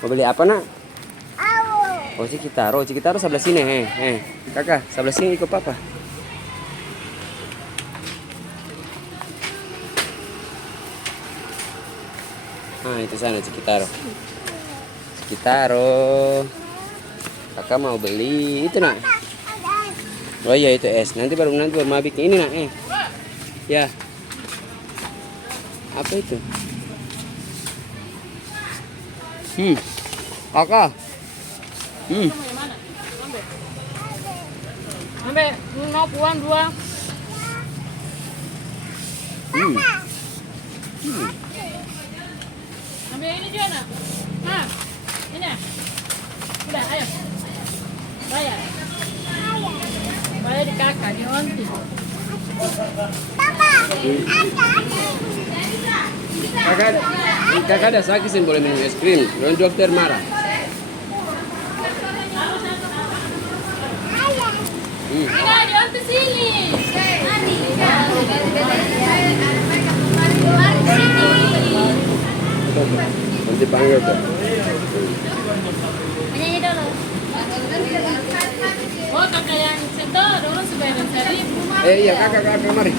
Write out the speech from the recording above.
Mau beli apa nak? Oh Cikitaro, Cikitaro sebelah sini. Kakak sebelah sini ikut papa. Ah itu sana Cikitaro. Cikitaro. Kakak mau beli itu nak? Oh iya itu es. Nanti baru mau bikin ini nak. Ya. Apa itu? Kakak. Ambil, mau puan dua. Ambil ini juga nak. Nah, ini ya. Udah, ayo. Bayar. Bayar di kakak, di onti. Kakak ada sakit sih boleh minum es krim. Orang dokter marah. Enggak, di onti sini. Nanti panggil tuh. Penyanyi dulu. Oh, kakak yang sentuh, dulu sebagai dari. Iya kakak mari.